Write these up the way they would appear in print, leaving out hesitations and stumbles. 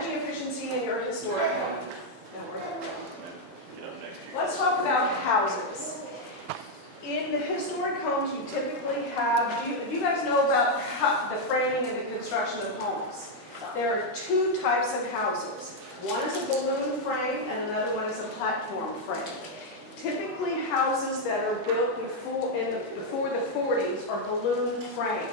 energy efficiency in your historic home. Let's talk about houses. In the historic homes, you typically have, do you guys know about the framing and the construction of homes? There are two types of houses. One is a balloon frame and another one is a platform frame. Typically, houses that are built before the 40s are balloon frame.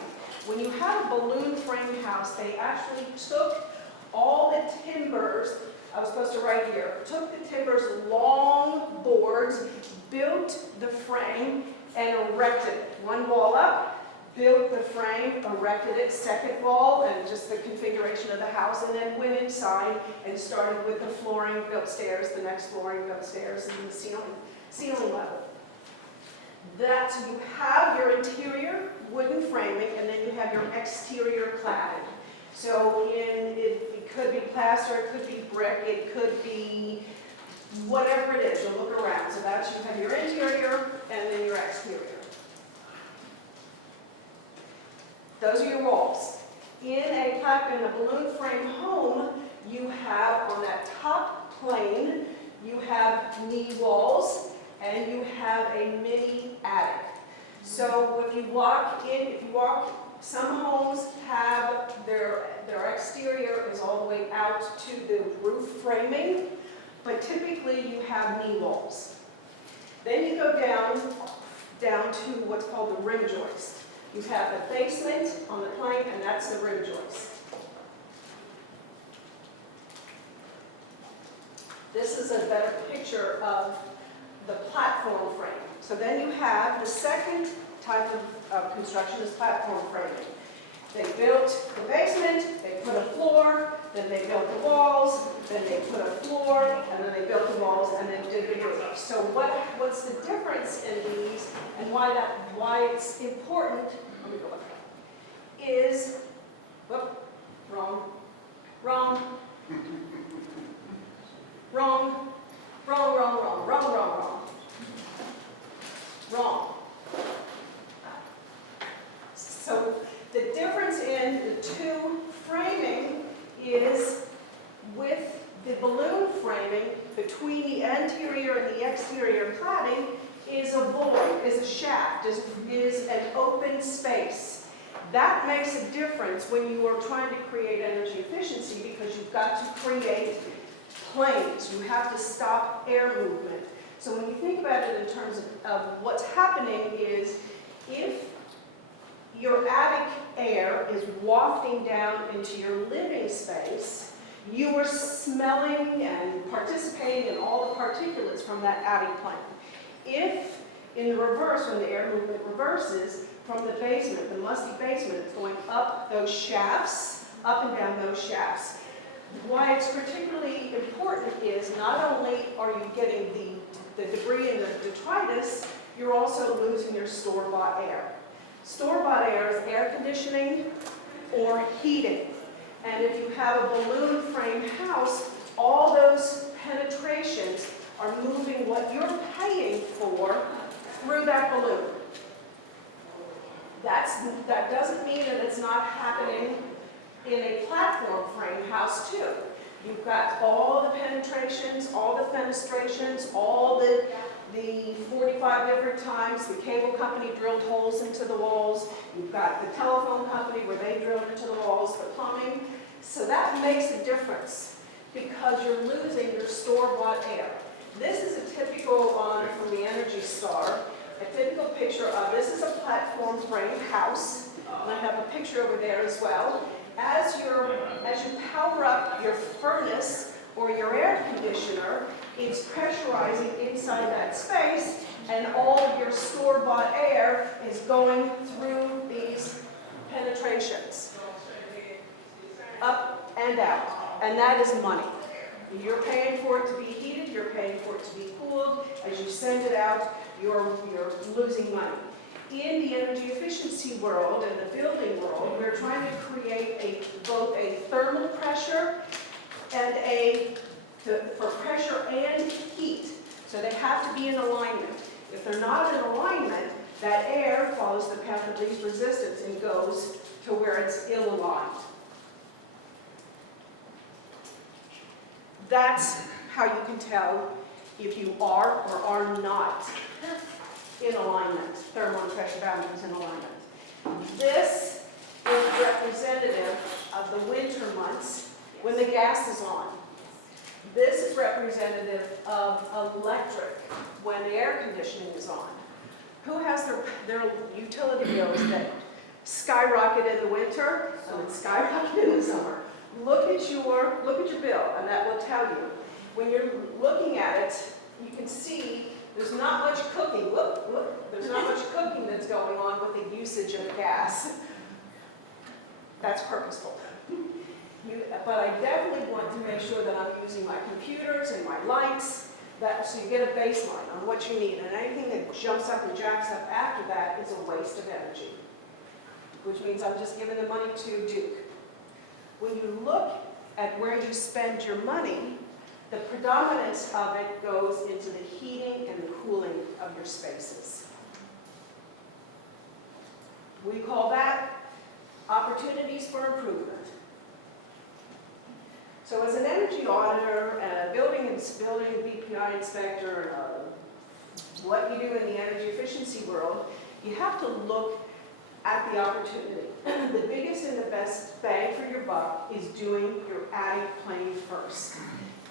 When you have a balloon frame house, they actually took all the timbers, I was supposed to write here, took the timbers, long boards, built the frame, and erected it. One wall up, built the frame, erected it, second wall, and just the configuration of the house, and then went inside and started with the flooring, built stairs, the next flooring, built stairs, and the ceiling level. That's, you have your interior wooden framing, and then you have your exterior cladding. So it could be plaster, it could be brick, it could be whatever it is. You'll look around. So that's, you have your interior and then your exterior. Those are your walls. In a balloon frame home, you have on that top plane, you have knee walls and you have a mini attic. So if you walk, some homes have their exterior is all the way out to the roof framing, but typically you have knee walls. Then you go down to what's called the rim joist. You have the basement on the plane, and that's the rim joist. This is a better picture of the platform frame. So then you have the second type of construction is platform framing. They built the basement, they put a floor, then they built the walls, then they put a floor, and then they built the walls, and then did the roof. So what's the difference in these, and why it's important? Let me go back. Is, whoop, wrong, wrong, wrong, wrong, wrong, wrong, wrong, wrong, wrong, wrong. So the difference in the two framing is with the balloon framing, between the interior and the exterior cladding is a void, is a shaft, is an open space. That makes a difference when you are trying to create energy efficiency because you've got to create planes. You have to stop air movement. So when you think about it in terms of what's happening is if your attic air is wafting down into your living space, you are smelling and participating in all the particulates from that attic plane. If, in the reverse, when the air movement reverses from the basement, the musty basement is going up those shafts, up and down those shafts. Why it's particularly important is not only are you getting the debris and the detritus, you're also losing your store-bought air. Store-bought air is air conditioning or heating. And if you have a balloon frame house, all those penetrations are moving what you're paying for through that balloon. That doesn't mean that it's not happening in a platform frame house too. You've got all the penetrations, all the fenestrations, all the 45 different times the cable company drilled holes into the walls. You've got the telephone company where they drilled into the walls, the plumbing. So that makes a difference because you're losing your store-bought air. This is a typical one from the Energy Star. A typical picture of this is a platform frame house. And I have a picture over there as well. As you power up your furnace or your air conditioner, it's pressurizing inside that space, and all of your store-bought air is going through these penetrations, up and out, and that is money. You're paying for it to be heated, you're paying for it to be cooled. As you send it out, you're losing money. In the energy efficiency world and the building world, we're trying to create both a thermal pressure and for pressure and heat. So they have to be in alignment. If they're not in alignment, that air follows the path of least resistance and goes to where it's ill-aligned. That's how you can tell if you are or are not in alignment, thermal and pressure boundaries in alignment. This is representative of the winter months when the gas is on. This is representative of electric when the air conditioning is on. Who has their utility bills that skyrocket in the winter and skyrocket in the summer? Look at your bill, and that will tell you. When you're looking at it, you can see there's not much cooking. Look, there's not much cooking that's going on with the usage of gas. That's purposeful. But I definitely want to make sure that I'm using my computers and my lights, so you get a baseline on what you need. And anything that jumps up and jacks up after that is a waste of energy, which means I'm just giving the money to Duke. When you look at where you spend your money, the predominance of it goes into the heating and the cooling of your spaces. We call that opportunities for improvement. So as an energy auditor, and a building BPI inspector, what you do in the energy efficiency world, you have to look at the opportunity. The biggest and the best bang for your buck is doing your attic plane first.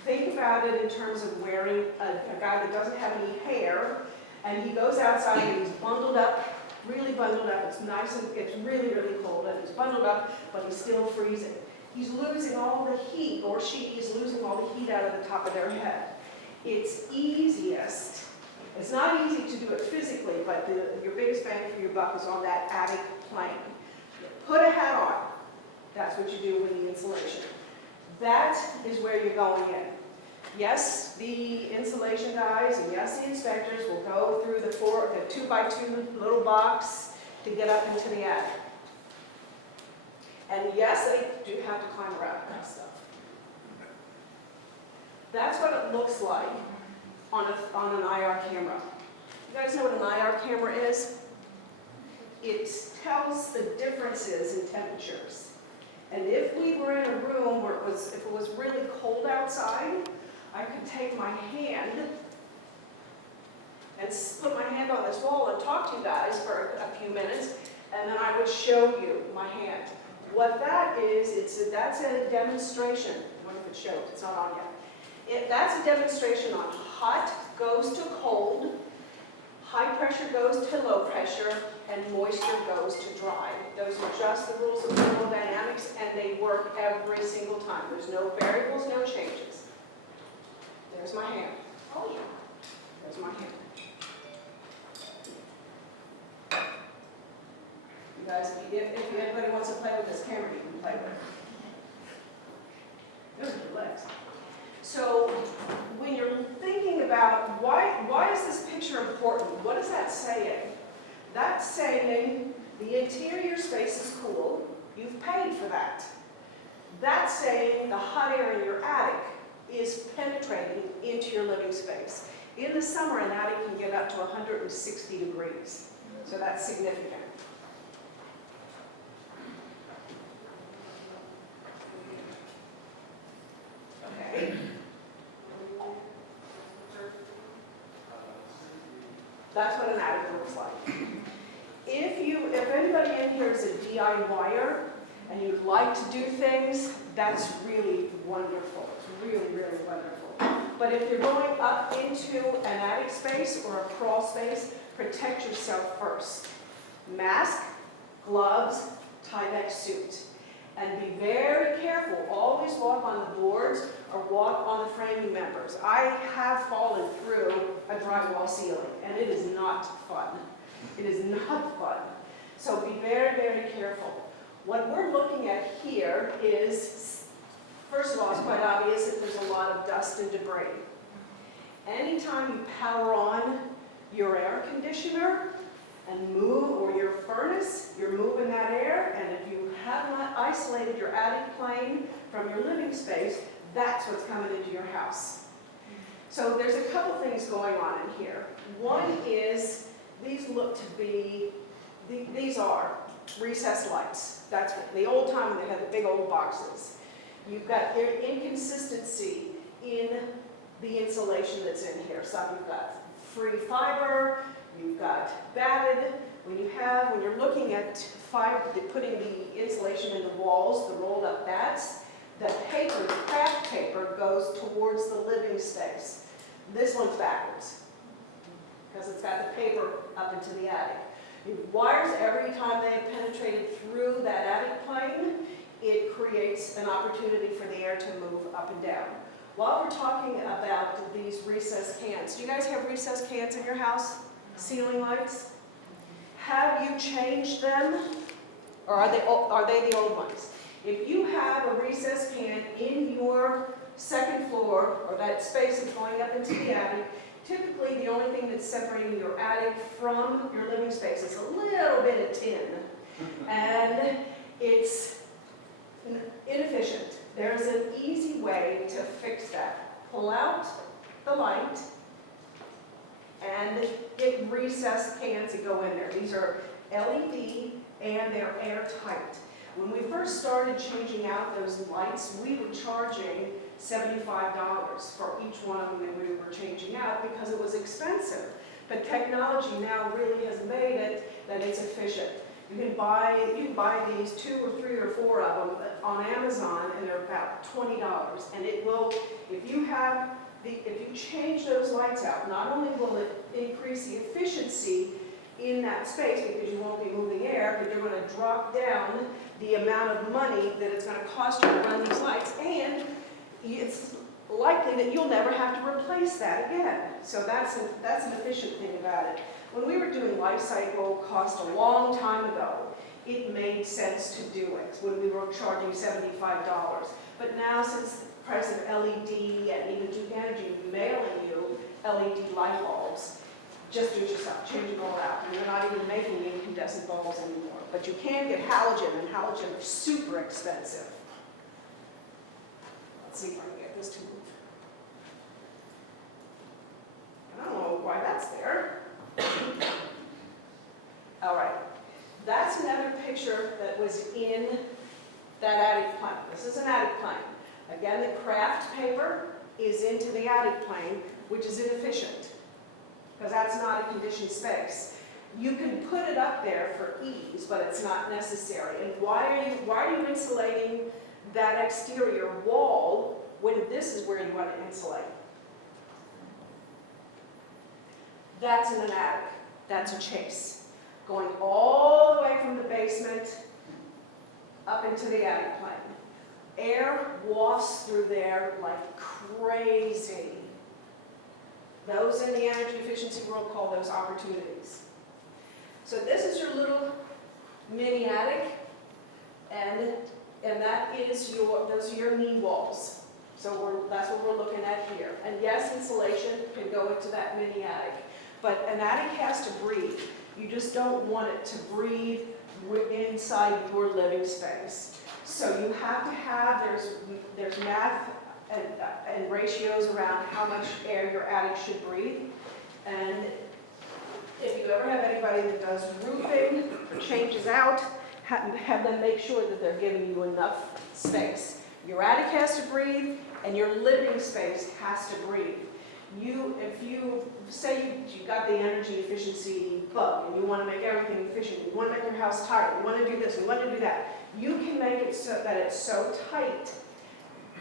Think about it in terms of wearing a guy that doesn't have any hair, and he goes outside and he's bundled up, really bundled up. It's nice and it's really, really cold, and he's bundled up, but he's still freezing. He's losing all the heat, or she is losing all the heat out of the top of their head. It's easiest. It's not easy to do it physically, but your biggest bang for your buck is on that attic plane. Put a hat on. That's what you do with the insulation. That is where you're going in. Yes, the insulation guys and yes, the inspectors will go through the 2x2 little box to get up into the attic. And yes, they do have to climb around that stuff. That's what it looks like on an IR camera. You guys know what an IR camera is? It tells the differences in temperatures. And if we were in a room where if it was really cold outside, I could take my hand and put my hand on this wall and talk to you guys for a few minutes, and then I would show you my hand. What that is, that's a demonstration. I wonder if it shows, it's not on yet. That's a demonstration on hot goes to cold, high pressure goes to low pressure, and moisture goes to dry. Those are just the rules of thermodynamics, and they work every single time. There's no variables, no changes. There's my hand. Oh yeah. There's my hand. You guys, if anybody wants to play with this camera, you can play with it. Those are your legs. So when you're thinking about why is this picture important, what is that saying? That's saying the interior space is cool, you've paid for that. That's saying the hot air in your attic is penetrating into your living space. In the summer, an attic can get up to 160 degrees, so that's significant. Okay. That's what an attic looks like. If anybody in here is a DIYer and you'd like to do things, that's really wonderful. It's really, really wonderful. But if you're going up into an attic space or a crawl space, protect yourself first. Mask, gloves, Tyvek suit. And be very careful. Always walk on the boards or walk on the framing members. I have fallen through a drywall ceiling, and it is not fun. It is not fun. So be very, very careful. What we're looking at here is, first of all, it's quite obvious that there's a lot of dust and debris. Anytime you power on your air conditioner and move, or your furnace, you're moving that air, and if you have not isolated your attic plane from your living space, that's what's coming into your house. So there's a couple things going on in here. One is, these look to be, these are recessed lights. That's what, the old time when they had the big old boxes. You've got inconsistency in the insulation that's in here. Some you've got free fiber, you've got batted. When you're looking at fiber, putting the insulation in the walls, the rolled up bats, the paper, the craft paper, goes towards the living space. This one's backwards, because it's got the paper up into the attic. It wires, every time they have penetrated through that attic plane, it creates an opportunity for the air to move up and down. While we're talking about these recessed cans, do you guys have recessed cans in your house? Ceiling lights? Have you changed them? Or are they the old ones? If you have a recessed can in your second floor, or that space is going up into the attic, typically the only thing that's separating your attic from your living space is a little bit of tin. And it's inefficient. There's an easy way to fix that. Pull out the light and get recessed cans that go in there. These are LED and they're airtight. When we first started changing out those lights, we were charging $75 for each one of them that we were changing out because it was expensive. But technology now really has made it that it's efficient. You can buy these 2 or 3 or 4 of them on Amazon, and they're about $20. And it will, if you change those lights out, not only will it increase the efficiency in that space because you won't be moving air, but you're going to drop down the amount of money that it's going to cost you to run these lights, and it's likely that you'll never have to replace that again. So that's an efficient thing about it. When we were doing life cycle cost a long time ago, it made sense to do it when we were charging $75. But now, since the price of LED and even Duke Energy mailing you LED light bulbs, just do it yourself, change them all out. And they're not even making the incandescent bulbs anymore. But you can get halogen, and halogen are super expensive. Let's see if I can get this to move. I don't know why that's there. All right, that's another picture that was in that attic plane. This is an attic plane. Again, the craft paper is into the attic plane, which is inefficient, because that's not a conditioned space. You can put it up there for ease, but it's not necessary. And why are you insulating that exterior wall when this is where you want to insulate? That's in an attic. That's a chase. Going all the way from the basement up into the attic plane. Air wafts through there like crazy. Those in the energy efficiency world call those opportunities. So this is your little mini attic, and that is those are your knee walls. So that's what we're looking at here. And yes, insulation can go into that mini attic. But an attic has to breathe. You just don't want it to breathe inside your living space. So you have to have, there's math and ratios around how much air your attic should breathe. And if you ever have anybody that does roofing or changes out, have them make sure that they're giving you enough space. Your attic has to breathe, and your living space has to breathe. If you say you got the energy efficiency bug and you want to make everything efficient, you want to make your house tight, you want to do this, you want to do that, you can make it so that it's so tight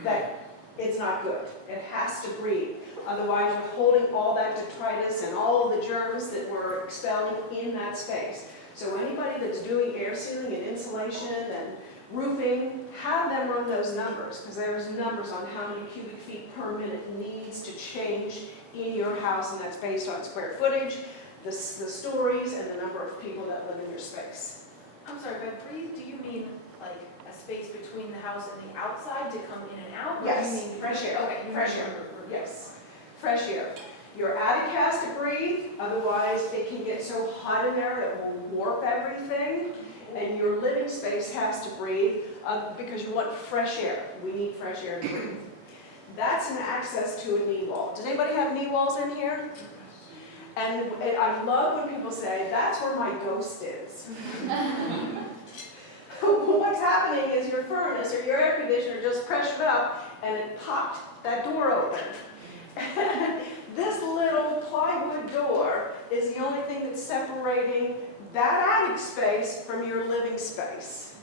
that it's not good. It has to breathe. Otherwise, you're holding all that detritus and all of the germs that we're expelling in that space. So anybody that's doing air sealing and insulation and roofing, have them run those numbers, because there's numbers on how many cubic feet per minute needs to change in your house, and that's based on square footage, the stories, and the number of people that live in your space. I'm sorry, by breathe, do you mean like a space between the house and the outside to come in and out? Yes, or do you mean fresh air. Okay, Fresh air. Yes, fresh air. Your attic has to breathe, otherwise it can get so hot in there that it will warp everything. And your living space has to breathe because you want fresh air. We need fresh air to breathe. That's an access to a knee wall. Does anybody have knee walls in here? And I love when people say, that's where my ghost is. what's happening is your furnace or your air conditioner just pressured up and it popped that door open. This little plywood door is the only thing that's separating that attic space from your living space.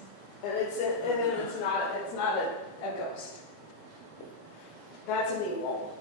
And it's not a ghost. That's an evil.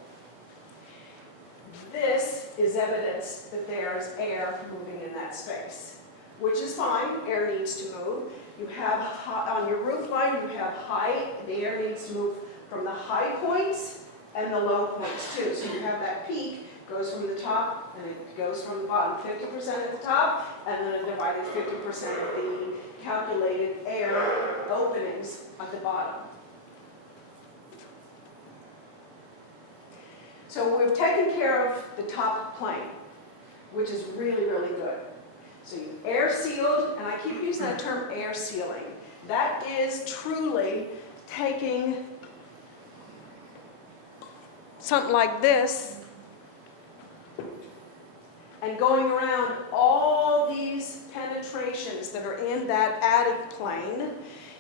This is evidence that there's air moving in that space, which is fine. Air needs to move. You have, on your roof line, you have height. The air needs to move from the high points and the low points too. So you have that peak, goes from the top, and it goes from the bottom. 50% at the top, and then a divided 50% of the calculated air openings at the bottom. So we've taken care of the top plane, which is really, really good. So you air sealed, and I keep using that term air sealing. That is truly taking something like this and going around all these penetrations that are in that attic plane.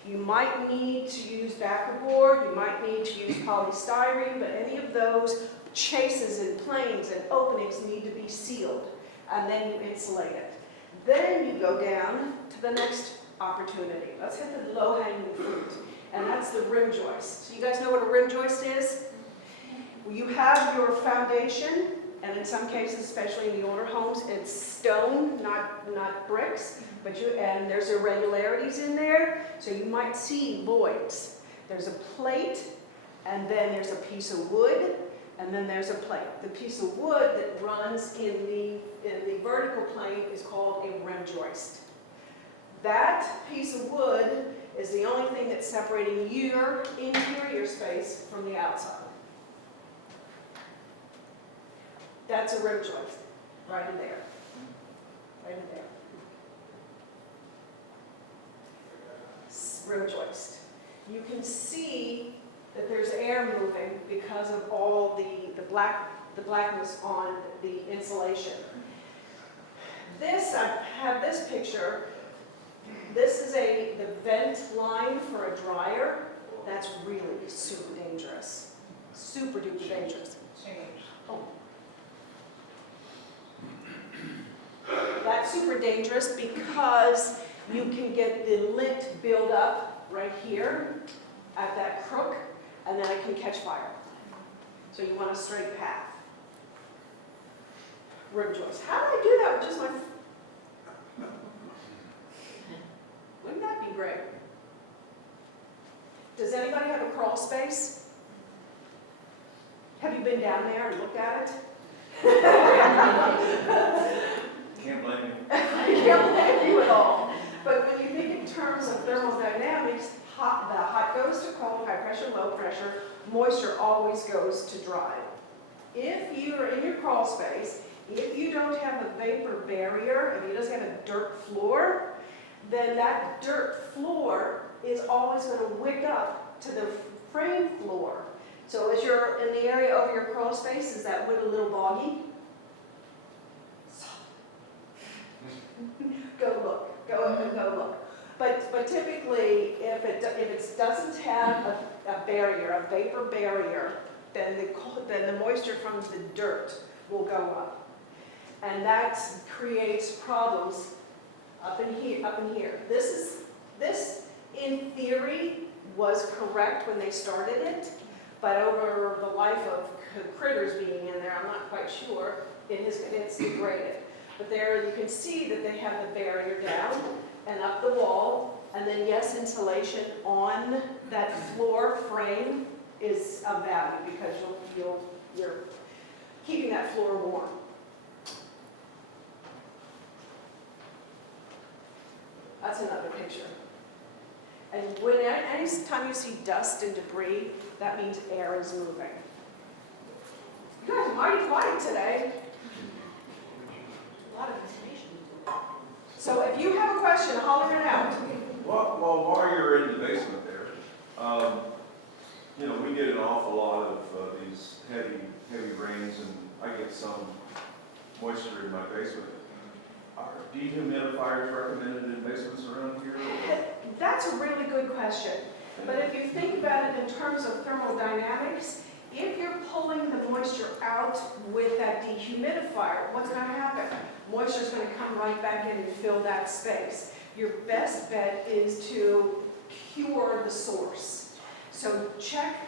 You might need to use backerboard, you might need to use polystyrene, but any of those chases and planes and openings need to be sealed, and then you insulate it. Then you go down to the next opportunity. Let's hit the low-hanging fruit, and that's the rim joist. So you guys know what a rim joist is? You have your foundation, and in some cases, especially in the older homes, it's stone, not bricks, and there's irregularities in there, so you might see voids. There's a plate, and then there's a piece of wood, and then there's a plate. The piece of wood that runs in the vertical plane is called a rim joist. That piece of wood is the only thing that's separating your interior space from the outside. That's a rim joist, right in there. Right in there. Rim joist. You can see that there's air moving because of all the blackness on the insulation. This, I have this picture. This is the vent line for a dryer. That's really super dangerous. Super duper dangerous. Oh. That's super dangerous because you can get the lint build up right here at that crook, and then it can catch fire. So you want a straight path. Rim joist. How did I do that with just my... Wouldn't that be great? Does anybody have a crawl space? Have you been down there and looked at it? Can't blame you. I can't blame you at all. But when you think in terms of thermodynamics, the hot goes to cold, high pressure, low pressure, moisture always goes to dry. If you are in your crawl space, if you don't have a vapor barrier, if you just have a dirt floor, then that dirt floor is always going to wick up to the frame floor. So as you're in the area over your crawl space, is that wood a little boggy? Go look. Go look. But typically, if it doesn't have a barrier, a vapor barrier, then the moisture from the dirt will go up, and that creates problems up in here. This in theory was correct when they started it, but over the life of critters being in there, I'm not quite sure, it's degraded. But there you can see that they have the barrier down and up the wall, and then yes, insulation on that floor frame is of value because you're keeping that floor warm. That's another picture. And anytime you see dust and debris, that means air is moving. You guys are mighty quiet today. A lot of information. So if you have a question, holler it out. Well, while you're in the basement there, we get an awful lot of these heavy rains, and I get some moisture in my basement. Are dehumidifiers recommended in basements around here? That's a really good question. But if you think about it in terms of thermodynamics, if you're pulling the moisture out with that dehumidifier, what's going to happen? Moisture's going to come right back in and fill that space. Your best bet is to cure the source. So check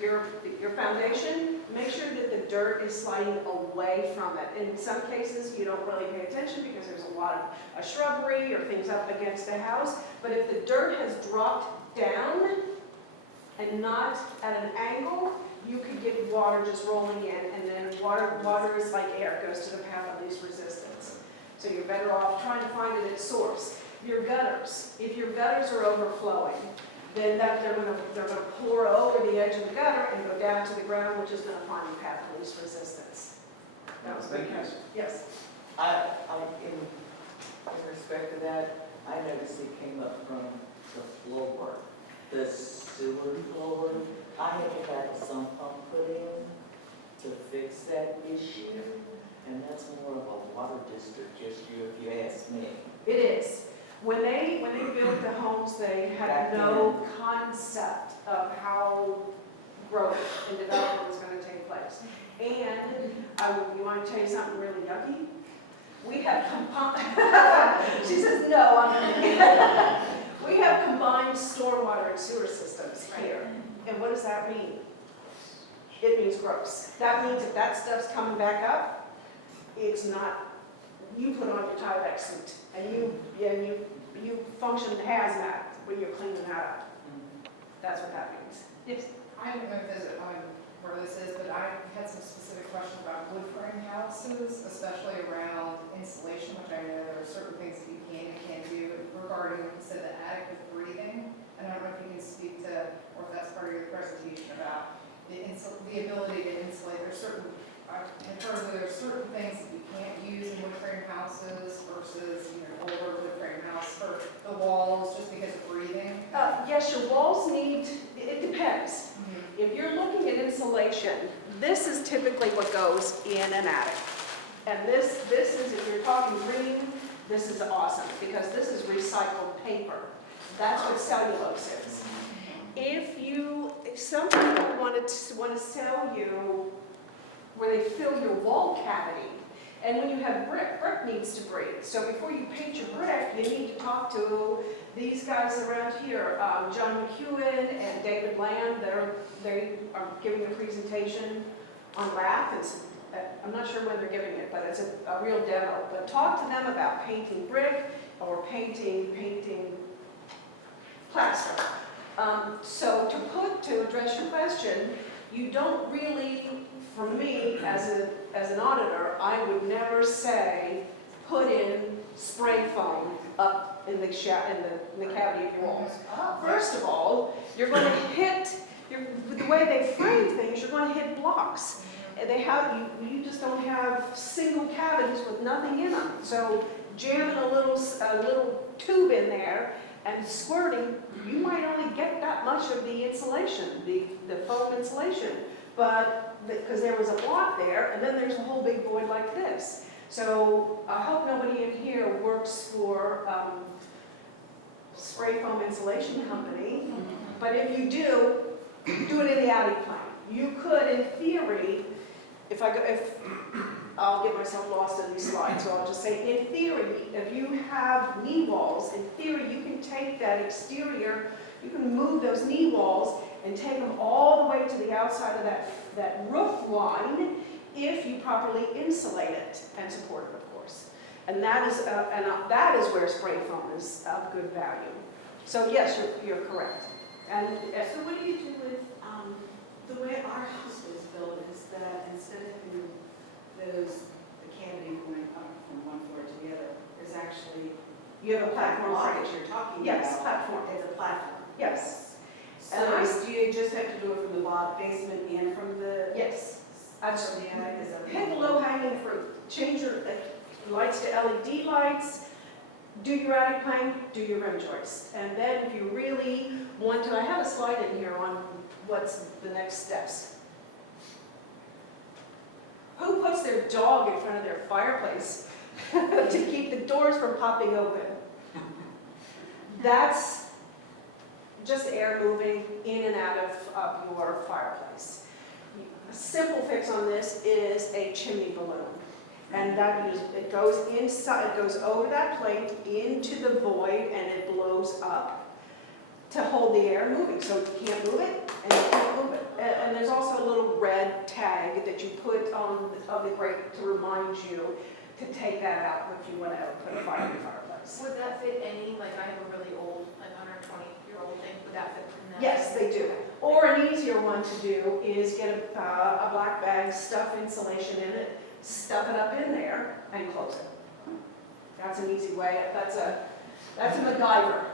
your foundation. Make sure that the dirt is sliding away from it. In some cases, you don't really pay attention because there's a lot of shrubbery or things up against the house. But if the dirt has dropped down and not at an angle, you could get water just rolling in, and then water is like air, it goes to the path of least resistance. So you're better off trying to find it at source. Your gutters, if your gutters are overflowing, then they're going to pour over the edge of the gutter and go down to the ground, which is going to find the path of least resistance. That was a good question. Yes. In respect to that, I noticed it came up from the floor, the sewer floor. I had to have a sump pump put in to fix that issue, and that's more of a water district issue if you ask me. It is. When they built the homes, they had no concept of how growth and development was going to take place. And you want to tell you something really yucky? We have she says no. We have combined stormwater and sewer systems here. And what does that mean? It means gross. That means if that stuff's coming back up, it's not. You put on your Tyvek suit and you function hazmat when you're cleaning that up. That's what that means. Yes. I don't know if this is where this is, but I had some specific questions about wood frame houses, especially around insulation, which I know there are certain things that you can and can't do regarding, you said, the attic with breathing. And I don't know if you can speak to, or if that's part of your presentation, about the ability to insulate. There's certain, I've heard that there's certain things that you can't use in wood frame houses versus, older wood frame house for the walls, just because of breathing. Yes, your walls need, it depends. If you're looking at insulation, this is typically what goes in an attic. And this is, if you're talking green, this is awesome because this is recycled paper. That's what cellulose is. If some people want to sell you where they fill your wall cavity, and when you have brick needs to breathe. So before you paint your brick, you need to talk to these guys around here, John McEwen and David Land. They are giving a presentation on lath. I'm not sure when they're giving it, but it's a real demo. But talk to them about painting brick or painting plaster. So to address your question, you don't really, for me as an auditor, I would never say put in spray foam up in the cavity of your walls. First of all, you're going to hit, with the way they frame things, you're going to hit blocks. And you just don't have single cavities with nothing in them. So jamming a little tube in there and squirting, you might only get that much of the insulation, the foam insulation. But because there was a block there, and then there's a whole big void like this. So I hope nobody in here works for spray foam insulation company. But if you do it in the attic plan. You could, in theory, if I'll get myself lost in these slides, so I'll just say, in theory, if you have knee walls, in theory, you can take that exterior, you can move those knee walls and take them all the way to the outside of that roof line if you properly insulate it and support it, of course. And that is where spray foam is of good value. So yes, you're correct. And So what do you do with, the way our house was built is that instead of having the cavity going up from one floor to the other, there's actually you have a platform block frame. that you're talking about. Yes, platform. It's a platform. Yes. So do you just have to do it from the basement and from the? Yes. From the attic? Is that? Pick low-hanging fruit. Change your lights to LED lights. Do your attic plank, do your rim joist. And then if you really want to, I have a slide in here on what's the next steps. Who puts their dog in front of their fireplace to keep the doors from popping open. That's just air moving in and out of your fireplace. A simple fix on this is a chimney balloon. And it goes inside, it goes over that plate into the void and it blows up to hold the air moving. So you can't move it and you can't move it. And there's also a little red tag that you put on the grate to remind you to take that out if you want to put a fire in your fireplace. Would that fit any, like I have a really old, like 120-year-old thing, would that fit in that? Yes, they do. Or an easier one to do is get a black bag, stuff insulation in it, stuff it up in there, and close it. That's an easy way. That's a MacGyver.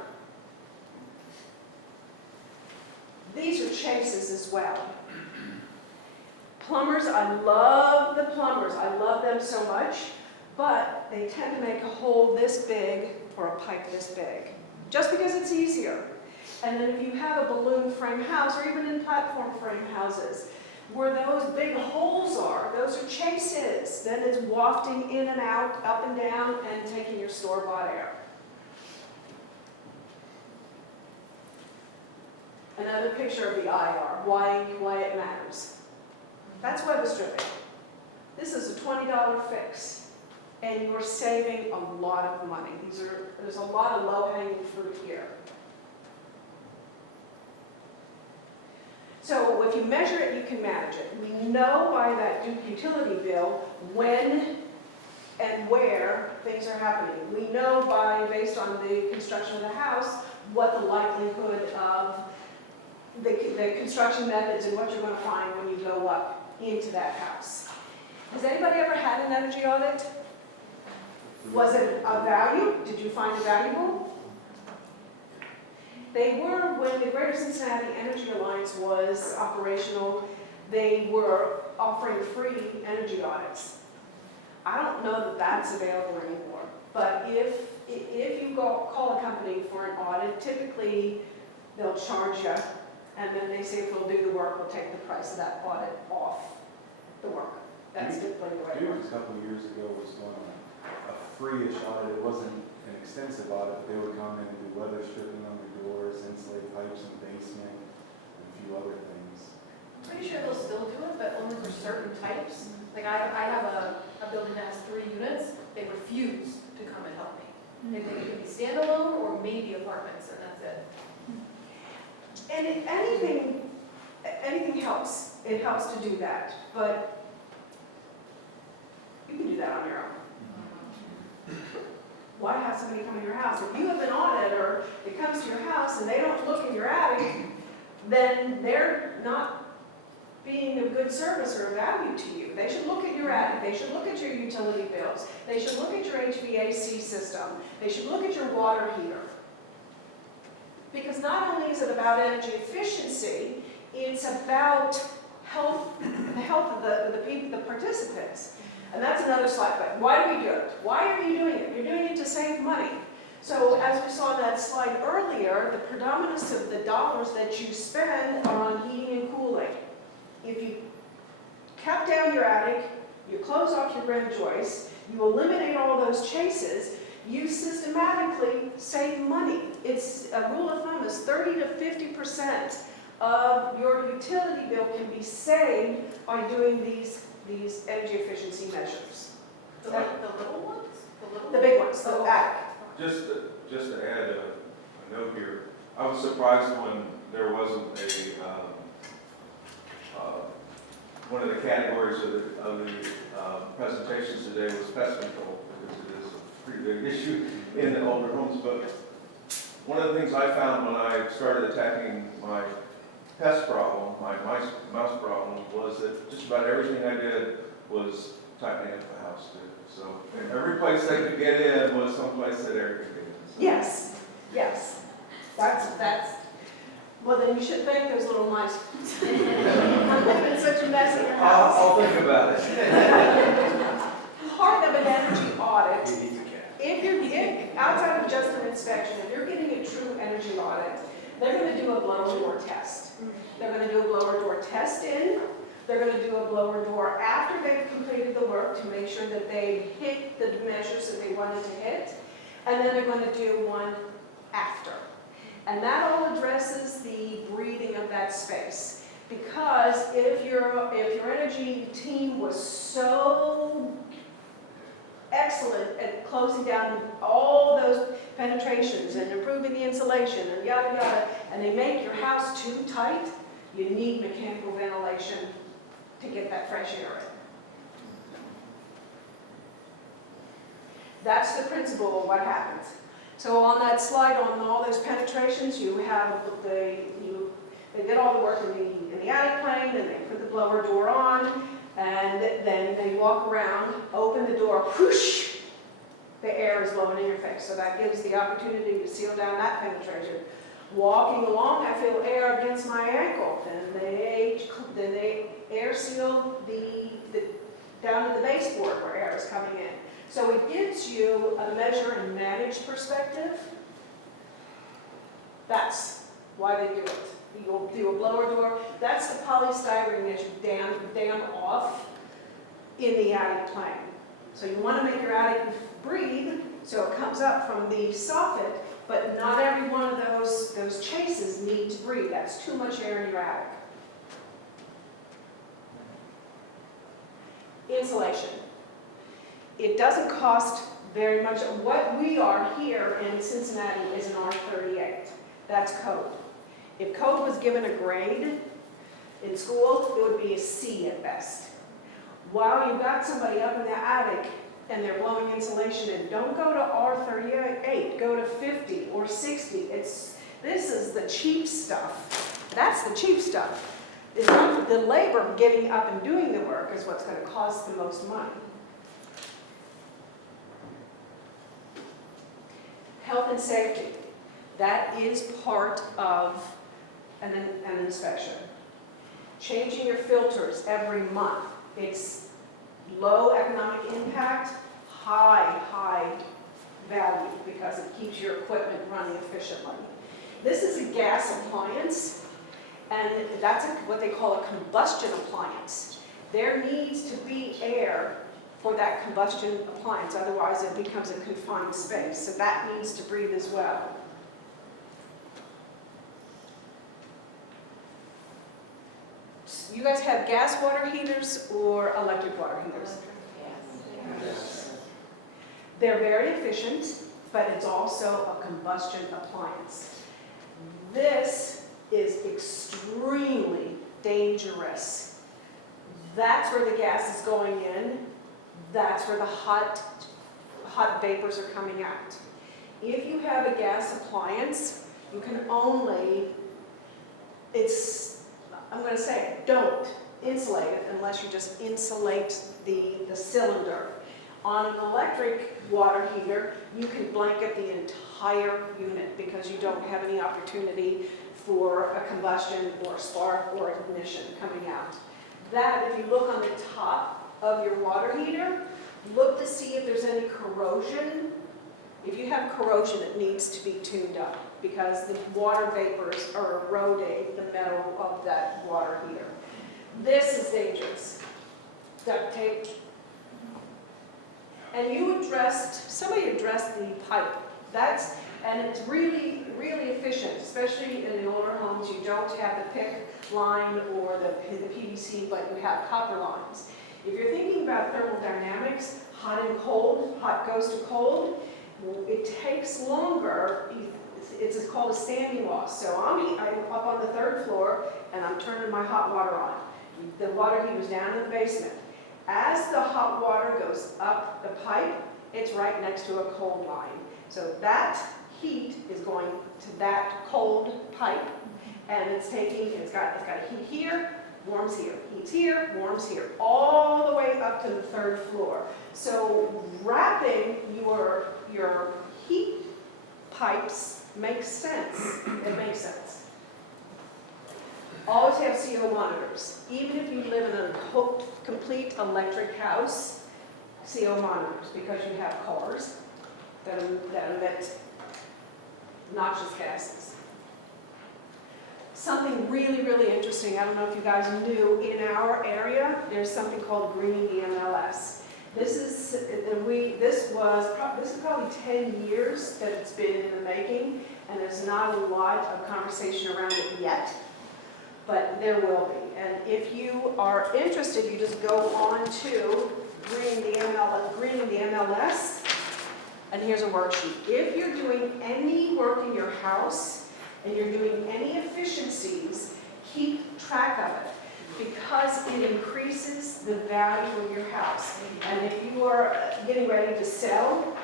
These are chases as well. Plumbers, I love the plumbers. I love them so much, but they tend to make a hole this big for a pipe this big, just because it's easier. And then if you have a balloon frame house, or even in platform frame houses, where those big holes are, those are chases. Then it's wafting in and out, up and down, and taking your store-bought air. Another picture of the IR, why it matters. That's web stripping. This is a $20 fix, and you're saving a lot of money. There's a lot of low-hanging fruit here. So if you measure it, you can manage it. We know by that utility bill when and where things are happening. We know based on the construction of the house, what the likelihood of the construction methods and what you're going to find when you go up into that house. Has anybody ever had an energy audit? Was it of value? Did you find it valuable? They were, when the Greater Cincinnati Energy Alliance was operational, they were offering free energy audits. I don't know that that's available anymore, but if you call a company for an audit, typically they'll charge you, and then they say if we'll do the work, we'll take the price of that audit off the work. That's typically the way it works. A couple of years ago was one a free-ish audit. It wasn't an extensive audit, but they would come in and do weather stripping on the doors, insulate pipes in the basement, and a few other things. I'm pretty sure they'll still do it, but only for certain types. Like I have a building that has 3 units, they refuse to come and help me. They think it could be standalone or maybe apartments, and that's it. And anything helps. It helps to do that, but you can do that on your own. Why have somebody come in your house? If you have an auditor that comes to your house and they don't look in your attic, then they're not being of good service or value to you. They should look at your attic. They should look at your utility bills. They should look at your HVAC system. They should look at your water heater. Because not only is it about energy efficiency, it's about the health of the people, the participants. And that's another slide, but why do we do it? Why are you doing it? You're doing it to save money. So as we saw in that slide earlier, the predominance of the dollars that you spend are on heating and cooling. If you cap down your attic, you close off your rim joists, you eliminate all those chases, you systematically save money. It's a rule of thumb is 30 to 50% of your utility bill can be saved by doing these energy efficiency measures. The little ones? The big ones, the attic. Just to add a note here, I was surprised when there wasn't one of the categories of the presentations today was pest control, because it is a pretty big issue in the older homes. But one of the things I found when I started attacking my pest problem, my mouse problem, was that just about everything I did was tightening up the house too. So every place they could get in was someplace that air could get in. So. Yes, yes. That's, well then you should thank those little mice. I'm living in such a mess in your house. I'll think about it. Part of an energy audit, if you're outside of just an inspection, if you're getting a true energy audit, they're going to do a blower door test. They're going to do a blower door test in They're gonna do a blower door after they've completed the work to make sure that they hit the measures that they wanted to hit. And then they're gonna do one after. And that all addresses the breathing of that space. Because if your energy team was so excellent at closing down all those penetrations and improving the insulation and yada yada, and they make your house too tight, you need mechanical ventilation to get that fresh air in. That's the principle of what happens. So on that slide on all those penetrations, you have they did all the work in the attic plane, and they put the blower door on, and then they walk around, open the door, whoosh, the air is blowing in your face. So that gives the opportunity to seal down that penetration. Walking along, I feel air against my ankle. Then they air seal the down to the baseboard where air is coming in. So it gives you a measure and manage perspective. That's why they do it. You'll do a blower door. That's the polystyrene that you dam off in the attic plane. So you want to make your attic breathe so it comes up from the soffit, but not every one of those chases need to breathe. That's too much air in your attic. Insulation. It doesn't cost very much. What we are here in Cincinnati is an R38. That's code. If code was given a grade in school, it would be a C at best. While you've got somebody up in the attic and they're blowing insulation in, don't go to R38, go to 50 or 60. This is the cheap stuff. That's the cheap stuff. It's not the labor getting up and doing the work is what's going to cost the most money. Health and safety. That is part of an inspection. Changing your filters every month. It's low economic impact, high value because it keeps your equipment running efficiently. This is a gas appliance, and that's what they call a combustion appliance. There needs to be air for that combustion appliance, otherwise it becomes a confined space. So that needs to breathe as well. You guys have gas water heaters or electric water heaters? Yes. They're very efficient, but it's also a combustion appliance. This is extremely dangerous. That's where the gas is going in. That's where the hot vapors are coming out. If you have a gas appliance, you can only, I'm going to say, don't insulate it unless you just insulate the cylinder. On an electric water heater, you can blanket the entire unit because you don't have any opportunity for a combustion or spark or ignition coming out. That, if you look on the top of your water heater, look to see if there's any corrosion. If you have corrosion, it needs to be tuned up because the water vapors are eroding the metal of that water heater. This is dangerous. Duct tape. And somebody addressed the pipe. And it's really, really efficient, especially in the older homes. You don't have the PIC line or the PVC, but you have copper lines. If you're thinking about thermodynamics, hot and cold, hot goes to cold, it takes longer. It's called a standing loss. So I'm up on the 3rd floor and I'm turning my hot water on. The water heater's down in the basement. As the hot water goes up the pipe, it's right next to a cold line. So that heat is going to that cold pipe, and it's got a heat here, warms here, heats here, warms here, all the way up to the 3rd floor. So wrapping your heat pipes makes sense. It makes sense. Always have CO monitors. Even if you live in a complete electric house, CO monitors, because you have cars that emit noxious gases. Something really, really interesting, I don't know if you guys knew, in our area, there's something called greening the MLS. This is probably 10 years that it's been in the making, and there's not a lot of conversation around it yet, but there will be. And if you are interested, you just go on to greening the MLS, and here's a worksheet. If you're doing any work in your house and you're doing any efficiencies, keep track of it, because it increases the value of your house. And if you are getting ready to sell,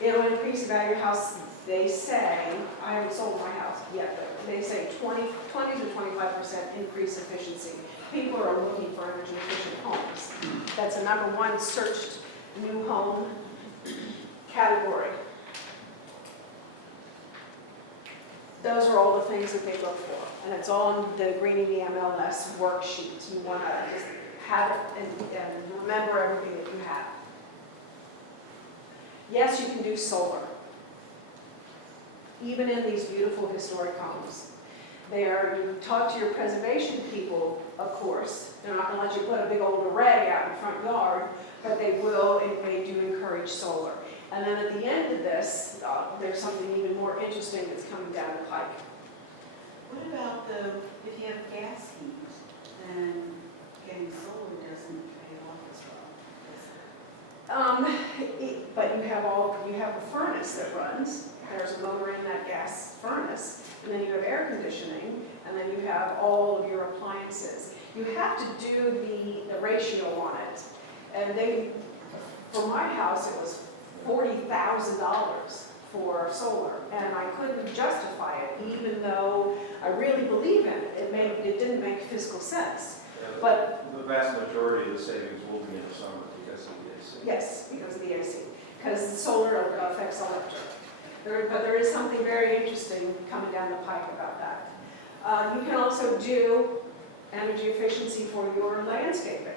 it'll increase the value of your house. They say, I haven't sold my house yet, but they say 20 to 25% increase efficiency. People are looking for energy efficient homes. That's the #1 searched new home category. Those are all the things that they look for, and it's on the Greening the MLS worksheet. You want to just have it and remember everything that you have. Yes, you can do solar, even in these beautiful historic homes. You talk to your preservation people, of course. They're not going to let you put a big old array out in the front yard, but they will, and they do encourage solar. And then at the end of this, there's something even more interesting that's coming down the pike. What about if you have gas heat, then getting solar doesn't pay off as well? But you have a furnace that runs. There's a motor in that gas furnace, and then you have air conditioning, and then you have all of your appliances. You have to do the ratio on it. And for my house, it was $40,000 for solar, and I couldn't justify it, even though I really believe in it. It didn't make physical sense. But the vast majority of the savings will be in the summer because of the AC. yes, because of the AC, because solar affects electric. But there is something very interesting coming down the pike about that. You can also do energy efficiency for your landscaping.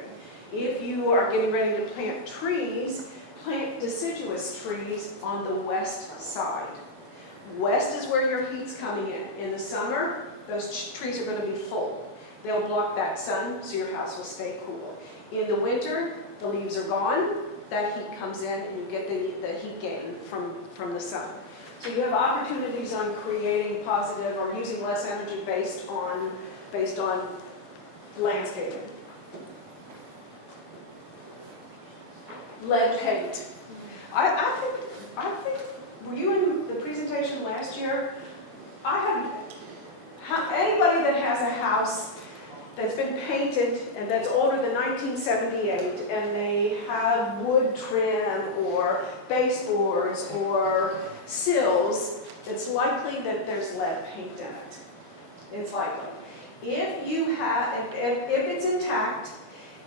If you are getting ready to plant trees, plant deciduous trees on the west side. West is where your heat's coming in. In the summer, those trees are going to be full. They'll block that sun, so your house will stay cool. In the winter, the leaves are gone, that heat comes in, and you get the heat gain from the sun. So you have opportunities on creating positive or using less energy based on landscaping. Lead paint. I think, were you in the presentation last year? Anybody that has a house that's been painted and that's older than 1978, and they have wood trim or baseboards or sills, it's likely that there's lead paint in it. It's likely. If it's intact,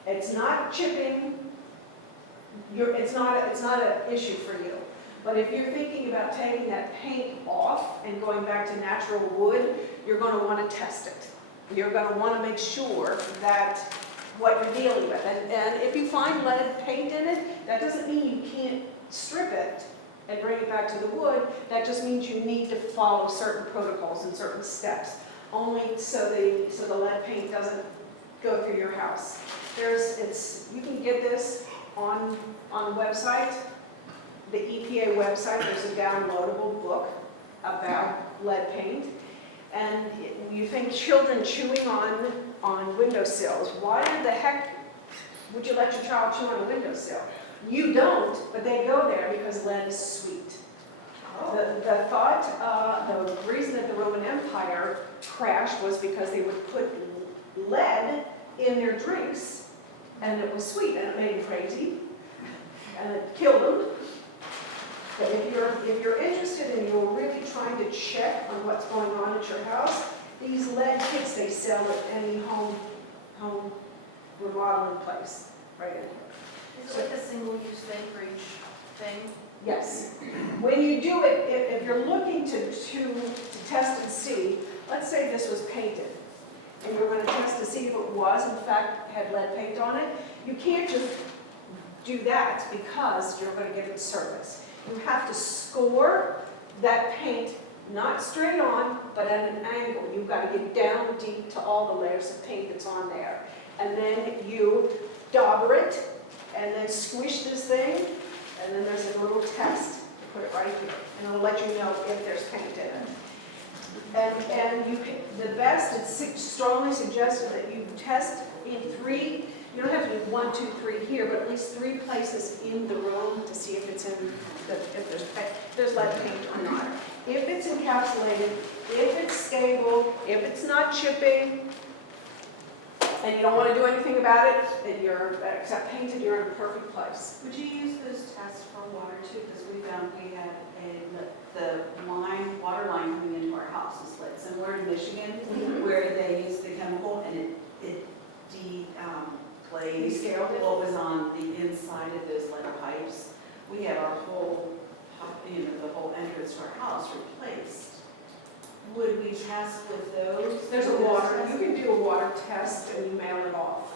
it's not chipping, it's not an issue for you. But if you're thinking about taking that paint off and going back to natural wood, you're going to want to test it. You're going to want to make sure that what you're dealing with. And if you find lead paint in it, that doesn't mean you can't strip it and bring it back to the wood. That just means you need to follow certain protocols and certain steps, only so the lead paint doesn't go through your house. You can get this on the website, the EPA website. There's a downloadable book about lead paint. And you think children chewing on windowsills, why the heck would you let your child chew on a windowsill? You don't, but they go there because lead is sweet. The reason that the Roman Empire crashed was because they would put lead in their drinks, and it was sweet, and it made them crazy, and it killed them. But if you're interested and you're really trying to check on what's going on at your house, these lead kits they sell at any home remodeling place, right in. Is it like a single-use thing for each thing? Yes. When you do it, if you're looking to test and see, let's say this was painted, and you're going to test to see if it was, in fact, had lead paint on it, you can't just do that because you're going to give it service. You have to score that paint not straight on, but at an angle. You've got to get down deep to all the layers of paint that's on there. And then you dauber it, and then squish this thing, and then there's a little test. Put it right here, and it'll let you know if there's paint in it. And you can, the best, it's strongly suggested that you test in 3, you don't have to do 1, 2, 3 here, but at least 3 places in the room to see if it's in, if there's lead paint or not. If it's encapsulated, if it's stable, if it's not chipping, and you don't want to do anything about it, and you're, except painted, you're in a perfect place. Would you use those tests for water too? Because we found we had the water line coming into our house was lit. Somewhere in Michigan, where they used the chemical and it glazed Descaled it? what was on the inside of those lead pipes. We had our whole, the whole entrance to our house replaced. Would we test with those? There's a water, you can do a water test and you mail it off,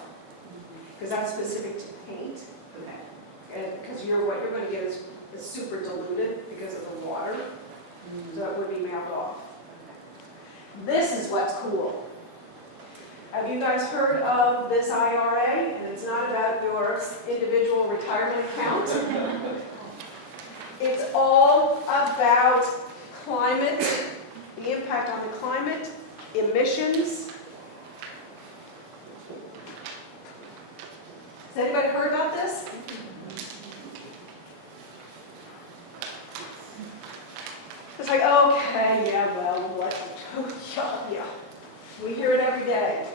because that's specific to paint. Okay. And because what you're going to get is super diluted because of the water, so it would be mailed off. This is what's cool. Have you guys heard of this IRA? And it's not about your individual retirement account. It's all about climate, the impact on the climate, emissions. Has anybody heard about this? It's like, okay, yeah, well, what? Yeah, we hear it every day.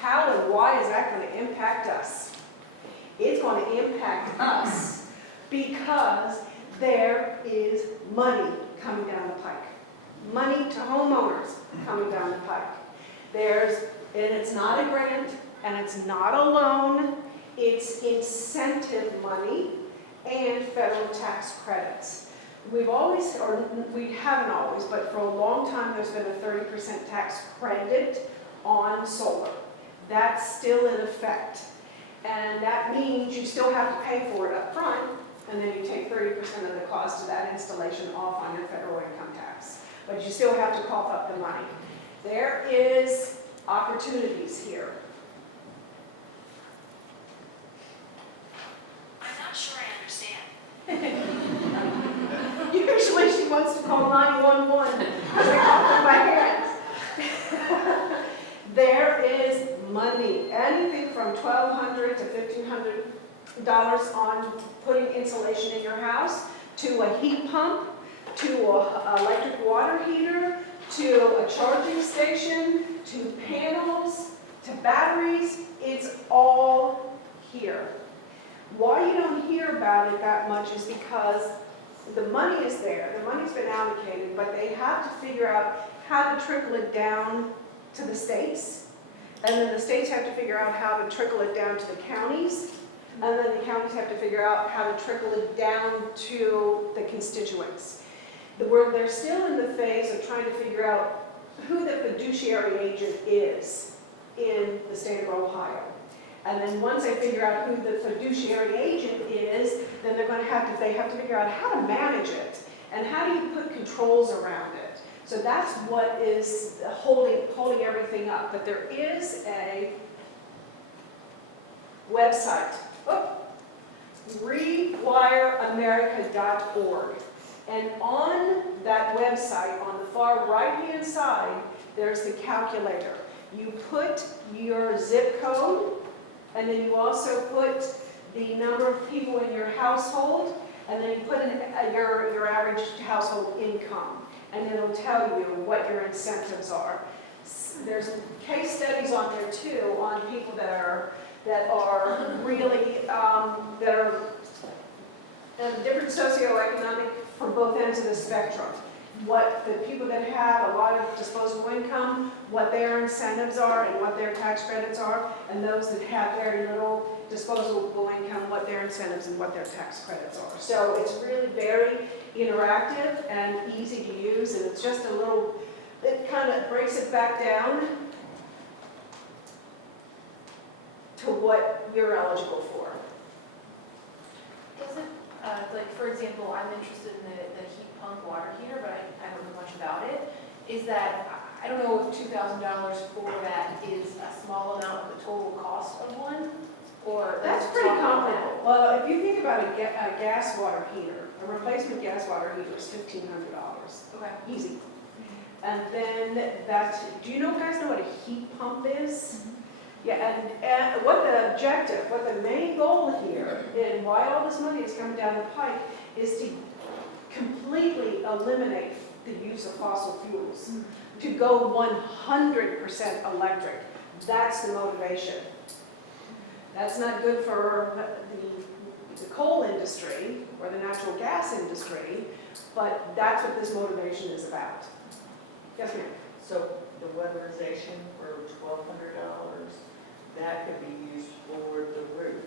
How and why is that going to impact us? It's going to impact us because there is money coming down the pike. Money to homeowners coming down the pike. And it's not a grant, and it's not a loan, it's incentive money and federal tax credits. We've always, or we haven't always, but for a long time there's been a 30% tax credit on solar. That's still in effect. And that means you still have to pay for it up front, and then you take 30% of the cost of that installation off on your federal income tax. But you still have to cough up the money. There is opportunities here. I'm not sure I understand. Usually she wants to call 911 because I talk with my hands. There is money, anything from $1,200 to $1,500 on putting insulation in your house, to a heat pump, to an electric water heater, to a charging station, to panels, to batteries. It's all here. Why you don't hear about it that much is because the money is there, the money's been allocated, but they have to figure out how to trickle it down to the states, and then the states have to figure out how to trickle it down to the counties, and then the counties have to figure out how to trickle it down to the constituents. They're still in the phase of trying to figure out who the fiduciary agent is in the state of Ohio. And then once they figure out who the fiduciary agent is, then they have to figure out how to manage it, and how do you put controls around it. So that's what is holding everything up. But there is a website, rewireamerica.org. And on that website, on the far right-hand side, there's the calculator. You put your zip code, and then you also put the number of people in your household, and then you put in your average household income. And it'll tell you what your incentives are. There's case studies on there too, on people that are really, that are different socioeconomic from both ends of the spectrum. What the people that have a lot of disposable income, what their incentives are and what their tax credits are, and those that have very little disposable income, what their incentives and what their tax credits are. So it's really very interactive and easy to use, and it's just a little, it kind of breaks it back down to what you're eligible for. Does it, like, for example, I'm interested in the heat pump pump water heater, but I don't know much about it, is that, I don't know if $2,000 for that is a small amount of the total cost of one, or. That's let's pretty talk about comparable. Well, if you think about a gas water heater, a replacement gas water heater is $1,500, that. Okay. easy. And then do you guys know what a heat pump is? Yeah, and what the objective, what the main goal here, and why all this money is coming down the pike, is to completely eliminate the use of fossil fuels, to go 100% electric. That's the motivation. That's not good for the coal industry or the natural gas industry, but that's what this motivation is about. Yes, ma'am? So the weatherization for $1,200, that could be used for the roof,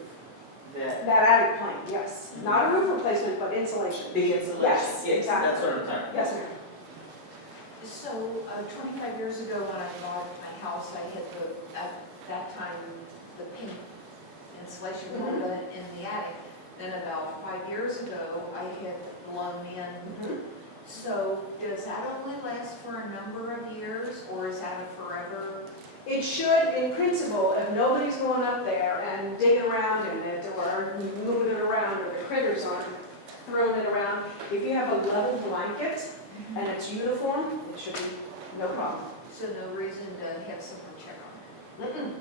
That attic plank, yes. Not a roof replacement, but insulation. the insulation. Yes, Yes, exactly. that's what I'm talking about. Yes, ma'am. So, 25 years ago when I bought my house, I had at that time, the pink insulation all Mhm. done in the attic. Then about 5 years ago, I had blown in. So does that only last for a number of years, or is that a forever? It should, in principle, if nobody's going up there and digging around in it, or moving it around, or the critters aren't throwing it around, if you have a level blanket and it's uniform, it should be no problem. So no reason to have someone check on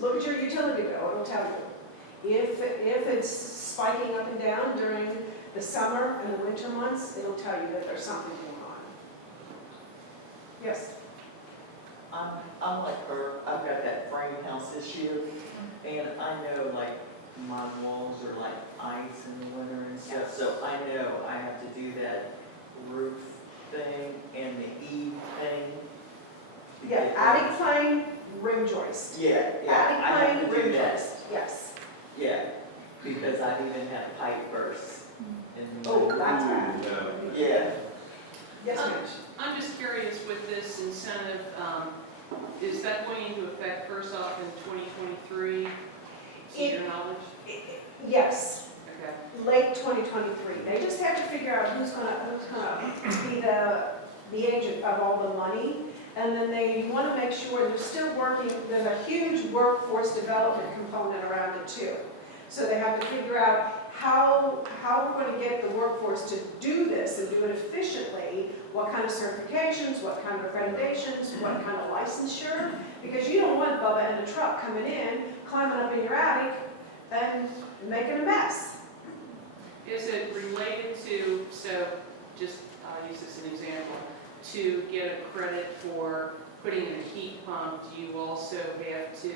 Look at your utility bill, it'll tell you. If it's spiking up and down during the summer and the winter months, it'll tell you that there's something going on. Yes? I'm like her, I've got that frame house issue, and I know like my walls are like ice in the winter and stuff, so I know I have to do that roof thing and the eave thing. Yeah, attic plane, rim joist. Yeah, I Attic have to plane, do rim that, joist, yes. yeah, because I've even had pipe bursts. in Oh, my- that's bad. Yeah, Yes, ma'am. I'm just curious with this incentive, is that going into effect first off in 2023, to your knowledge? Yes, Okay. late 2023. They just have to figure out who's gonna be the agent of all the money. And then they want to make sure they're still working, there's a huge workforce development component around it too. So they have to figure out how we're going to get the workforce to do this and do it efficiently, what kind of certifications, what kind of accreditations, what kind of licensure, because you don't want Bubba in a truck coming in, climbing up in your attic, and making a mess. Is it related to, so just, I'll use this as an example, to get a credit for putting in a heat pump, do you also have to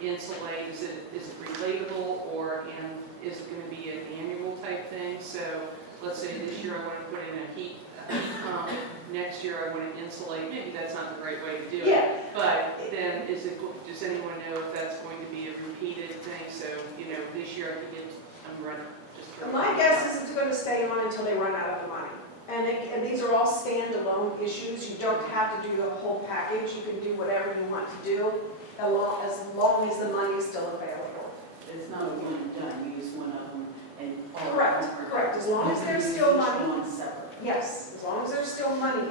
insulate? Is it relatable, or is it going to be an annual type thing? So let's say this year I want to put in a heat pump, next year I want to insulate, maybe that's not the right way to do it. Yeah. But then does anyone know if that's going to be a repeated thing? So, this year I could get, I'm running, just. My guess is it's going to stay on until they run out of the money. And these are all standalone issues. You don't have to do the whole package. You can do whatever you want to do as long as the money is still available. It's not a one and done, you use one of them and. all of Correct, them are- correct. As long as there's still Each money, one separate. yes, as long as there's still money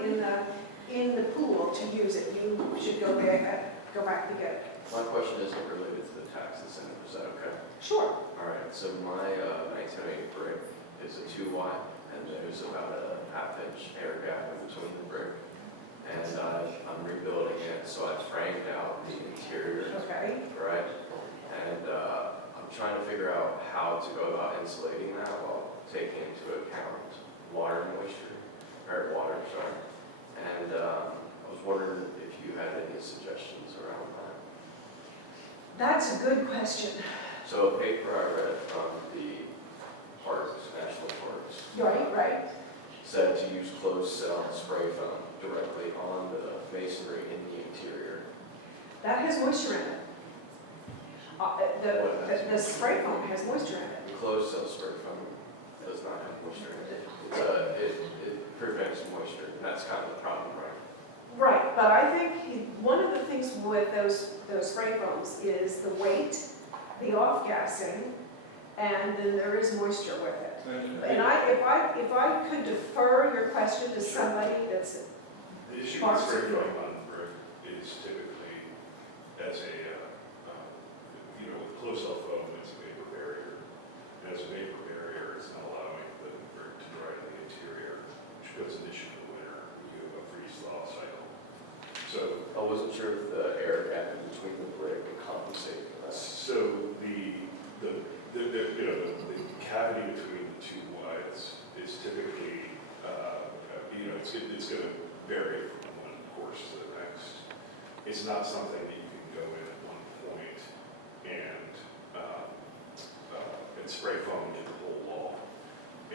in the pool to use it, you should go back to get it. My question isn't related to the tax incentive, is that okay? Sure. All right, so my 1908 brick is a 2-watt, and there's about a half-inch air gap in between the brick. And I'm rebuilding it, so I've framed out the interior, Okay. right? And I'm trying to figure out how to go about insulating that while taking into account water, sorry. And I was wondering if you had any suggestions around that. That's a good question. So a paper I read from the parks, national parks, Right. said to use closed cell spray foam directly on the masonry in the interior. That has moisture in it. The spray foam has moisture in it. The closed cell spray foam does not have moisture in it. It prevents moisture, and that's kind of the problem, right? Right, but I think one of the things with those spray foams is the weight, the off-gassing, and then there is moisture with it. And And if I could defer your question to somebody that's, The issue with Parts spray of foam on brick is typically as a, with close-cell foam, it's a vapor barrier. And as a vapor barrier, it's not allowing the brick to dry to the interior, which puts an issue in the winter. You have a freeze-thaw cycle. So, I wasn't sure if the air gap in between the brick would compensate for that. so the cavity between the two wides is typically, it's going to vary from one course to the next. It's not something that you can go in at one point and spray foam to the whole wall.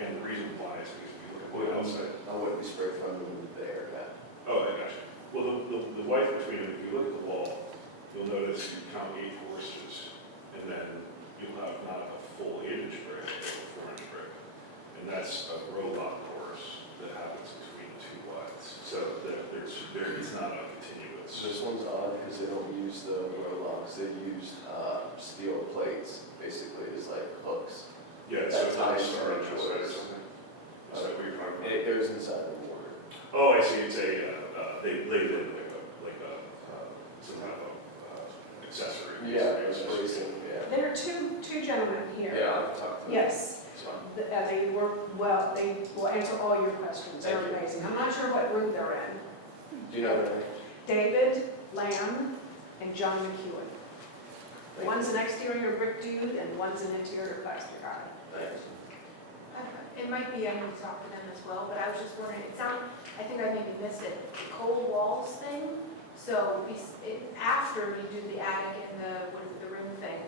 And the reason why is because if you look at the outside. I wouldn't be spray foaming the air gap. Oh, I got you. Well, the white between them, if you look at the wall, you'll notice you count 8 courses, and then you'll have not a full 8-inch brick, but a 4-inch brick. And that's a roll-up course that happens between the two wides. So it's not a continuous. This one's odd because they don't use the roll-locks, they used steel plates, basically, as like hooks. Yeah, That so it's ties like storage to outside or joists. something. Is that what you're talking And about? it goes inside the mortar. Oh, I see. It's they laid it in some kind of accessory. Yeah, it was bracing, yeah. there are two gentlemen here. Yeah, I've talked to them. Yes, It's fine. they work well, they will answer all your questions, they're Thank you. amazing. I'm not sure what room they're in. Do you know their name? David Lamb and John McEwen. One's an exterior brick dude and one's an interior plaster guy. Thanks. It might be, I need to talk to them as well, but I was just wondering, I think I maybe missed it, the cold walls thing. So after you do the attic and the room thing,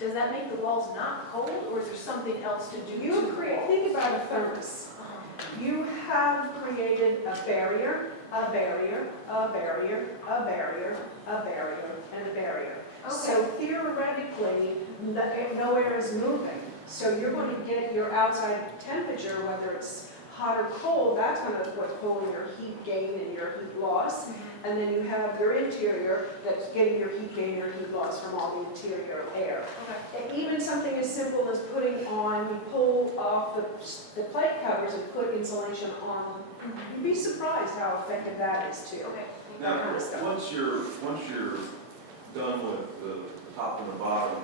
does that make the walls not cold, or is there something else to do to You the create, walls? think about a thermos. You have created a barrier, a barrier, a barrier, a barrier, a barrier, and a barrier. So theoretically, no air is moving. So you're going to get your outside temperature, whether it's hot or cold, that's going to what's holding your heat gain and your heat loss. And then you have your interior that's getting your heat gain, your heat loss from all the interior air. Okay. And even something as simple as putting on, you pull off the plate covers and put insulation on them. You'd be surprised how effective that is too. Okay. That Now, kind of stuff. once you're done with the top and the bottom,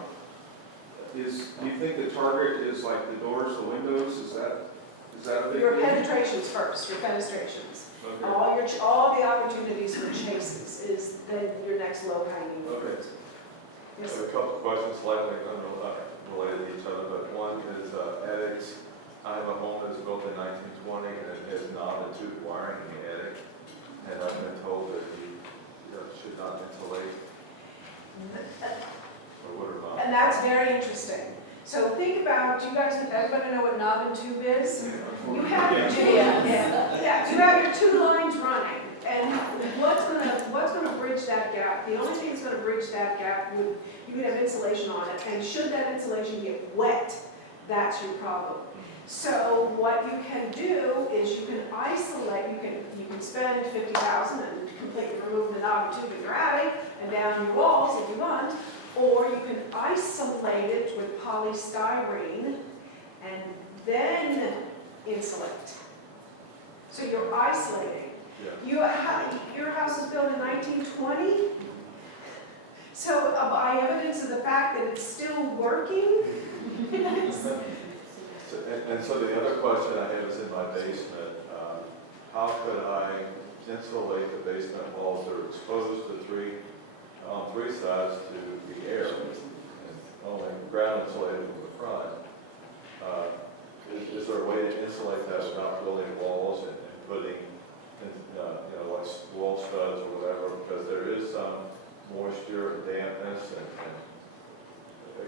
do you think the target is like the doors, the windows? Is that a big Your deal? penetrations first, your fenestrations. Okay. All the opportunities for chases is then your next low hanging fruit. Okay. I Yes, have a couple of questions, slightly unrelated to each other, but one is attics. I have a home that's built in 1920 and it has knob and tube wiring in the attic, and I've been told that you should not insulate or wood or not. and that's very interesting. So think about, everybody know what knob and tube is? You have your two, you have your 2 lines running, and what's gonna bridge that gap? The only thing that's gonna bridge that gap would, you could have insulation on it, and should that insulation get wet, that's your problem. So what you can do is you can isolate, you can spend $50,000 and completely remove the knob and tube in your attic and down your walls if you want, or you can isolate it with polystyrene and then insulate. So you're isolating. Yeah. Your house was built in 1920, so by evidence of the fact that it's still working. And so the other question I have is in my basement. How could I insulate the basement walls that are exposed on 3 sides to the air, and only ground insulated from the front? Is there a way to insulate that without building walls and putting, like wall studs or whatever? Because there is some moisture and dampness, and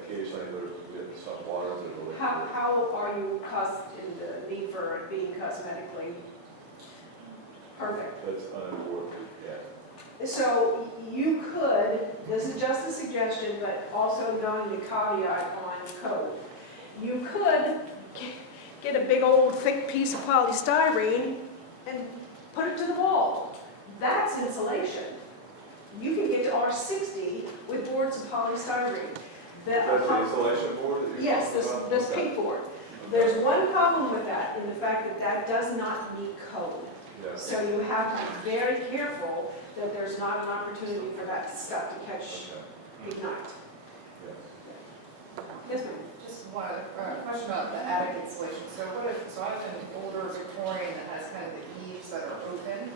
occasionally there's some water that will. How are you in the need for being cosmetically perfect? That's unimportant, yeah. So you could, this is just a suggestion, but also knowing the caveat on code. You could get a big old thick piece of polystyrene and put it to the wall. That's insulation. You can get to R60 with boards of polystyrene. That's the insulation board that you're Yes, talking about? this Okay. pink board. There's one problem with that, in the fact that that does not meet code. Yes. So you have to be very careful that there's not an opportunity for that stuff to catch, Okay. ignite. Yes. Yes, ma'am? Just one other question about the attic insulation. So what if, so I have an older Victorian that has kind of the eaves that are open,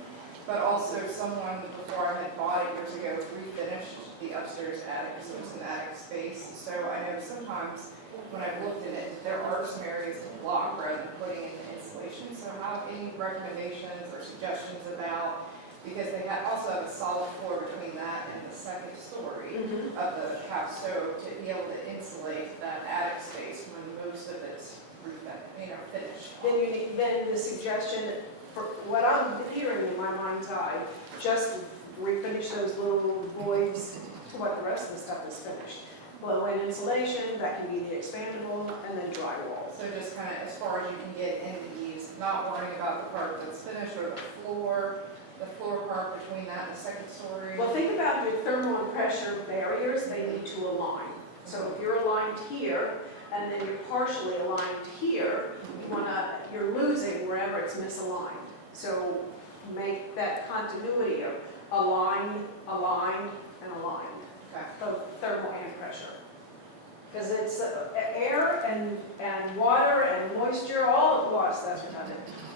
but also someone before I had bought it years ago refinished the upstairs attic, so it's an attic space. So I know sometimes when I've looked at it, there are some areas to block rather than putting in the insulation. So how, any recommendations or suggestions about, because they also have a solid floor between that and the second story of the house, so to be able to insulate that attic space when most of it's finished. Then you need, then the suggestion, for what I'm hearing in my mind's eye, just refinish those little voids to what the rest of the stuff is finished. Blow in insulation, that can be the expandable, and then drywall. So just kind of as far as you can get in the eaves, not worrying about the part that's finished or the floor part between that and the second story. Well, think about your thermal and pressure barriers, they need to align. So if you're aligned here, and then you're partially aligned here, you're losing wherever it's misaligned. So make that continuity of aligned, and aligned. Okay. Both thermal and pressure. Because it's air and water and moisture, all of the stuff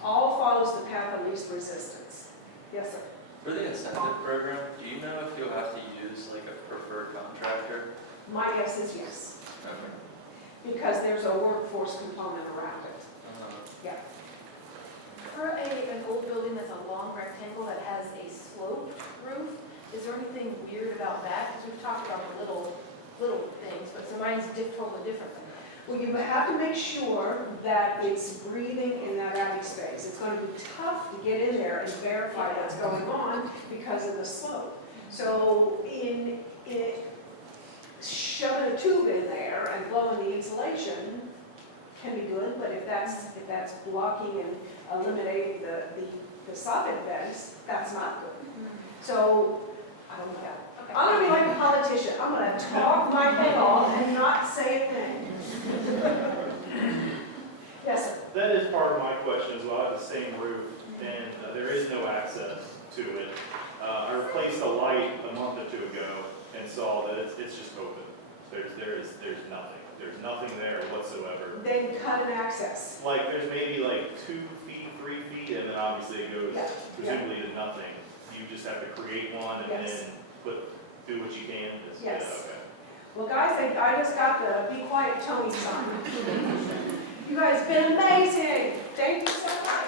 all follows the path of least resistance. Yes, sir? For the incentive program, do you know if you'll have to use like a preferred contractor? My guess is yes, Okay. because there's a workforce component around it. For an old building that's a long rectangle that has a sloped roof, is there anything weird about that? Because we've talked about the little things, but so mine's totally different than that. Well, you have to make sure that it's breathing in that attic space. It's going to be tough to get in there and verify what's going on because of the slope. So shoving a tube in there and blowing the insulation can be good, but if that's blocking and eliminating the soffit vents, that's not good. So, I don't know. Okay. I'm gonna be like a politician. I'm gonna talk my head off and not say a thing. Yes, sir. That is part of my question as well. I have the same roof and there is no access to it. I replaced a light a month or two ago and saw that it's just open. There's nothing. There's nothing there whatsoever. Then cut an access. Like there's maybe like 2 feet, 3 feet, and then obviously it goes Yeah. presumably to nothing. You just have to create one and Yes. then do what you can. Yes. Yeah, okay. Well, guys, I just got the Be Quiet Toni sign. You guys have been amazing. Thank you so much.